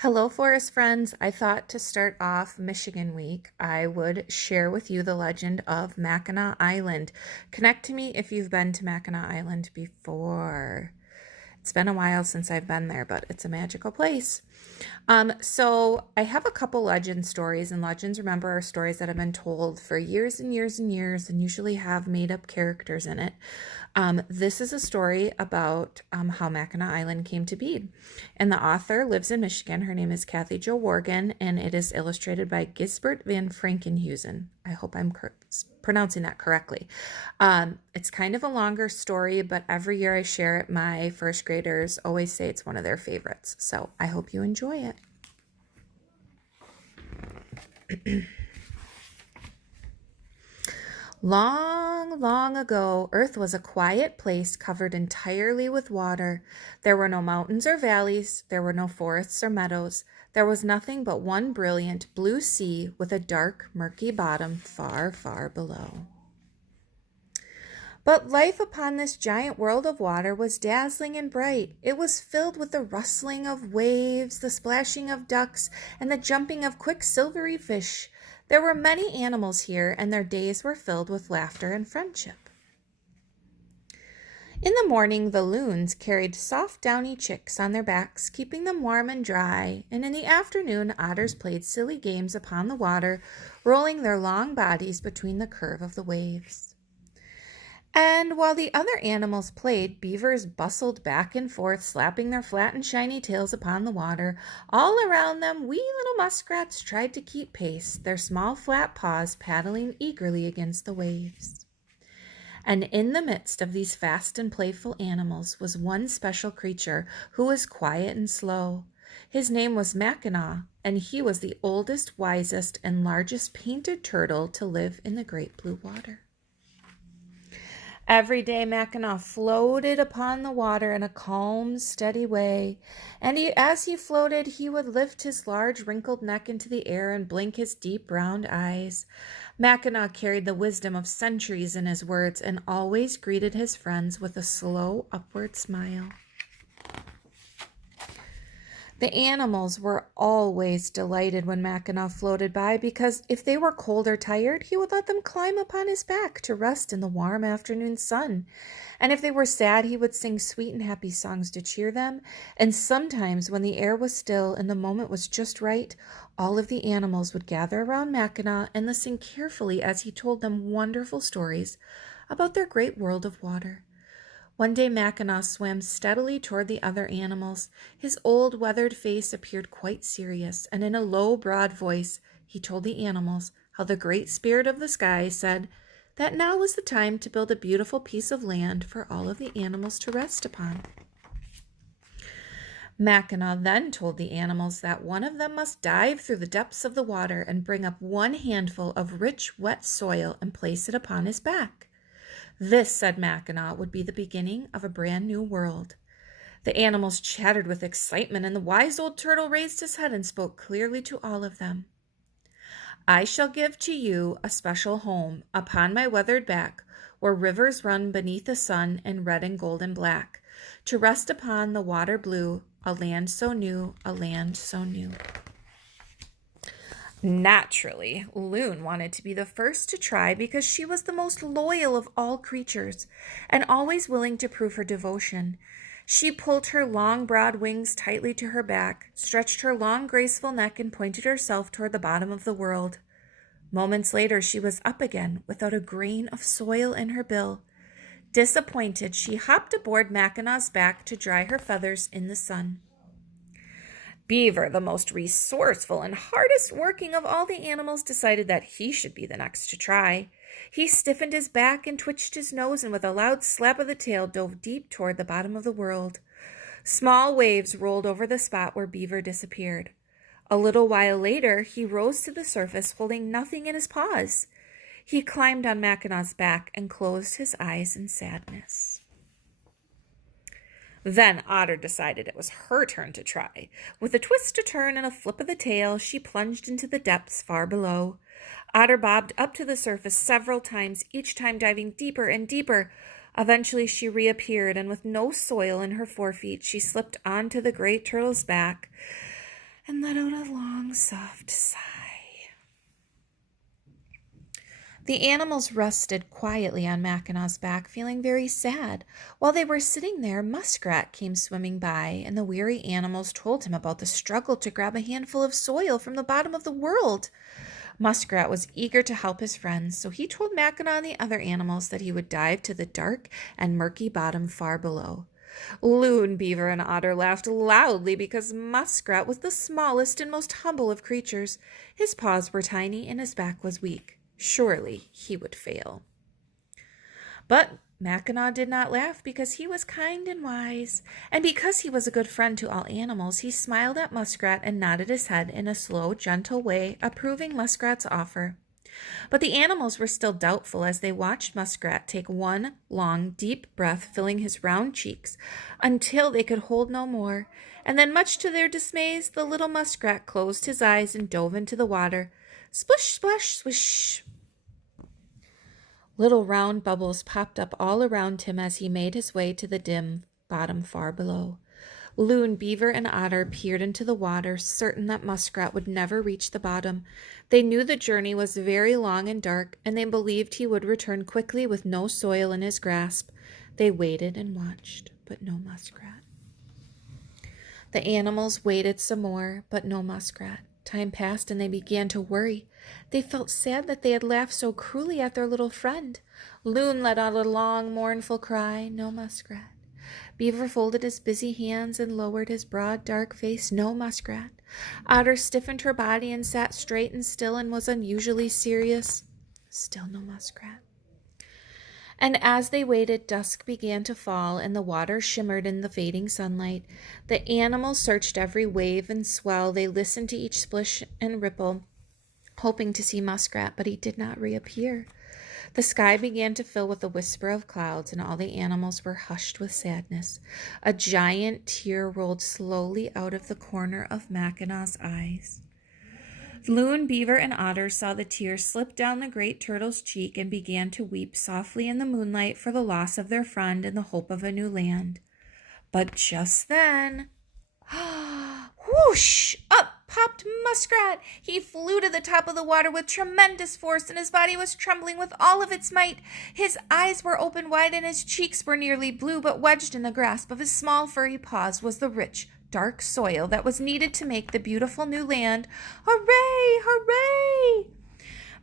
Hello, forest friends. I thought to start off Michigan Week, I would share with you the legend of Mackinac Island. Connect to me if you've been to Mackinac Island before. It's been a while since I've been there, but it's a magical place. So I have a couple legend stories, and legends, remember, are stories that have been told for years and years and years and usually have made up characters in it. This is a story about how Mackinac Island came to be. And the author lives in Michigan. Her name is Kathy Jo Worgan, and it is illustrated by Gisbert van Frankenhuizen. I hope I'm pronouncing that correctly. It's kind of a longer story, but every year I share it, my first graders always say it's one of their favorites. So I hope you enjoy it. Long, long ago, Earth was a quiet place covered entirely with water. There were no mountains or valleys. There were no forests or meadows. There was nothing but one brilliant blue sea with a dark, murky bottom far, far below. But life upon this giant world of water was dazzling and bright. It was filled with the rustling of waves, the splashing of ducks, and the jumping of quick silvery fish. There were many animals here, and their days were filled with laughter and friendship. In the morning, the loons carried soft, downy chicks on their backs, keeping them warm and dry, and in the afternoon, otters played silly games upon the water, rolling their long bodies between the curve of the waves. And while the other animals played, beavers bustled back and forth, slapping their flat and shiny tails upon the water. All around them, wee little muskrats tried to keep pace, their small flat paws paddling eagerly against the waves. And in the midst of these fast and playful animals was one special creature who was quiet and slow. His name was Mackinac, and he was the oldest, wisest, and largest painted turtle to live in the great blue water. Every day Mackinac floated upon the water in a calm, steady way, and as he floated, he would lift his large, wrinkled neck into the air and blink his deep, round eyes. Mackinac carried the wisdom of centuries in his words and always greeted his friends with a slow, upward smile. The animals were always delighted when Mackinac floated by because if they were cold or tired, he would let them climb upon his back to rest in the warm afternoon sun. And if they were sad, he would sing sweet and happy songs to cheer them. And sometimes when the air was still and the moment was just right, all of the animals would gather around Mackinac and listen carefully as he told them wonderful stories about their great world of water. One day Mackinac swam steadily toward the other animals. His old, weathered face appeared quite serious, and in a low, broad voice he told the animals how the Great Spirit of the sky said that now was the time to build a beautiful piece of land for all of the animals to rest upon. Mackinac then told the animals that one of them must dive through the depths of the water and bring up one handful of rich, wet soil and place it upon his back. This, said Mackinac, would be the beginning of a brand new world. The animals chattered with excitement, and the wise old turtle raised his head and spoke clearly to all of them. I shall give to you a special home upon my weathered back, where rivers run beneath the sun in red and gold and black, to rest upon the water blue, a land so new, a land so new. Naturally, Loon wanted to be the first to try because she was the most loyal of all creatures and always willing to prove her devotion. She pulled her long, broad wings tightly to her back, stretched her long, graceful neck, and pointed herself toward the bottom of the world. Moments later, she was up again without a grain of soil in her bill. Disappointed, she hopped aboard Mackinac's back to dry her feathers in the sun. Beaver, the most resourceful and hardest working of all the animals, decided that he should be the next to try. He stiffened his back and twitched his nose, and with a loud slap of the tail dove deep toward the bottom of the world. Small waves rolled over the spot where Beaver disappeared. A little while later, he rose to the surface, holding nothing in his paws. He climbed on Mackinac's back and closed his eyes in sadness. Then Otter decided it was her turn to try. With a twist, a turn, and a flip of the tail, she plunged into the depths far below. Otter bobbed up to the surface several times, each time diving deeper and deeper. Eventually she reappeared, and with no soil in her forefeet, she slipped onto the great turtle's back. and let out a long, soft sigh. The animals rested quietly on Mackinaw's back, feeling very sad. While they were sitting there, Muskrat came swimming by, and the weary animals told him about the struggle to grab a handful of soil from the bottom of the world. Muskrat was eager to help his friends, so he told Mackinaw and the other animals that he would dive to the dark and murky bottom far below. Loon, Beaver, and Otter laughed loudly because Muskrat was the smallest and most humble of creatures. His paws were tiny and his back was weak. Surely he would fail. But Mackinaw did not laugh because he was kind and wise, and because he was a good friend to all animals, he smiled at Muskrat and nodded his head in a slow, gentle way, approving Muskrat's offer. But the animals were still doubtful as they watched Muskrat take one long, deep breath, filling his round cheeks, until they could hold no more. And then, much to their dismays, the little Muskrat closed his eyes and dove into the water. Splish, splash, swish. Little round bubbles popped up all around him as he made his way to the dim bottom far below. Loon, Beaver, and Otter peered into the water, certain that Muskrat would never reach the bottom. They knew the journey was very long and dark, and they believed he would return quickly with no soil in his grasp. They waited and watched, but no Muskrat. The animals waited some more, but no Muskrat. Time passed and they began to worry. They felt sad that they had laughed so cruelly at their little friend. Loon let out a long, mournful cry. No Muskrat. Beaver folded his busy hands and lowered his broad, dark face. No Muskrat. Otter stiffened her body and sat straight and still and was unusually serious. Still no Muskrat. And as they waited, dusk began to fall, and the water shimmered in the fading sunlight. The animals searched every wave and swell. They listened to each splish and ripple, hoping to see Muskrat, but he did not reappear. The sky began to fill with a whisper of clouds, and all the animals were hushed with sadness. A giant tear rolled slowly out of the corner of Mackinaw's eyes. Loon, Beaver, and Otter saw the tears slip down the great turtle's cheek and began to weep softly in the moonlight for the loss of their friend and the hope of a new land. But just then, whoosh! Up popped Muskrat. He flew to the top of the water with tremendous force, and his body was trembling with all of its might. His eyes were open wide, and his cheeks were nearly blue, but wedged in the grasp of his small furry paws was the rich, dark soil that was needed to make the beautiful new land. Hooray! Hooray!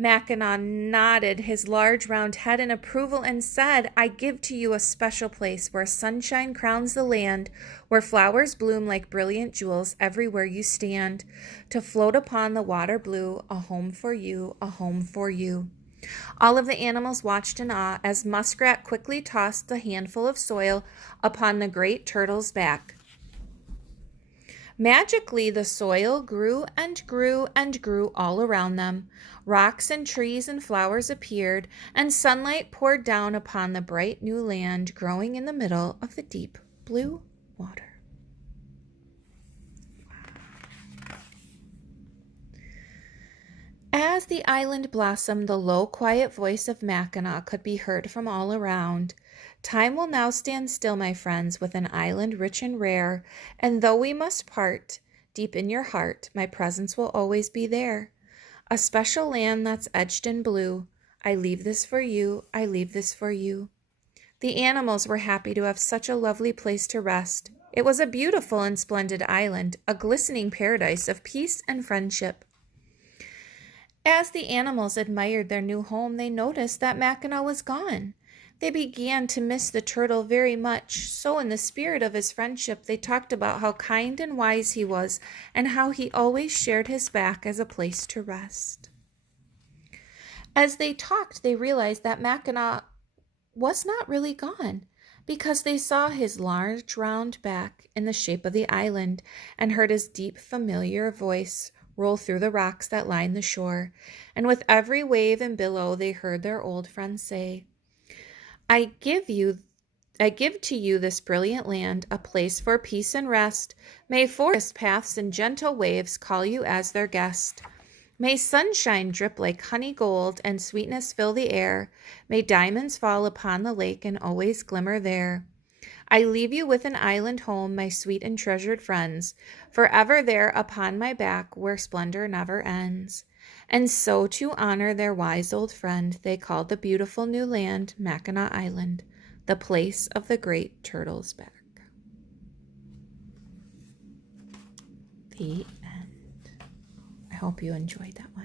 Mackinaw nodded his large round head in approval and said, I give to you a special place where sunshine crowns the land, where flowers bloom like brilliant jewels everywhere you stand, to float upon the water blue, a home for you, a home for you. All of the animals watched in awe as Muskrat quickly tossed a handful of soil upon the great turtle's back. Magically, the soil grew and grew and grew all around them. Rocks and trees and flowers appeared, and sunlight poured down upon the bright new land growing in the middle of the deep blue water. As the island blossomed, the low, quiet voice of Mackinaw could be heard from all around. Time will now stand still, my friends, with an island rich and rare, and though we must part, deep in your heart, my presence will always be there. A special land that's edged in blue. I leave this for you, I leave this for you. The animals were happy to have such a lovely place to rest. It was a beautiful and splendid island, a glistening paradise of peace and friendship. As the animals admired their new home, they noticed that Mackinaw was gone. They began to miss the turtle very much, so in the spirit of his friendship, they talked about how kind and wise he was and how he always shared his back as a place to rest. As they talked, they realized that Mackinaw was not really gone, because they saw his large round back in the shape of the island and heard his deep, familiar voice roll through the rocks that lined the shore, and with every wave and billow they heard their old friend say, I give to you this brilliant land, a place for peace and rest. May forest paths and gentle waves call you as their guest. May sunshine drip like honey gold and sweetness fill the air. May diamonds fall upon the lake and always glimmer there. I leave you with an island home, my sweet and treasured friends, forever there upon my back where splendor never ends. And so, to honor their wise old friend, they called the beautiful new land Mackinac Island, the place of the great turtle's back. The end. I hope you enjoyed that one.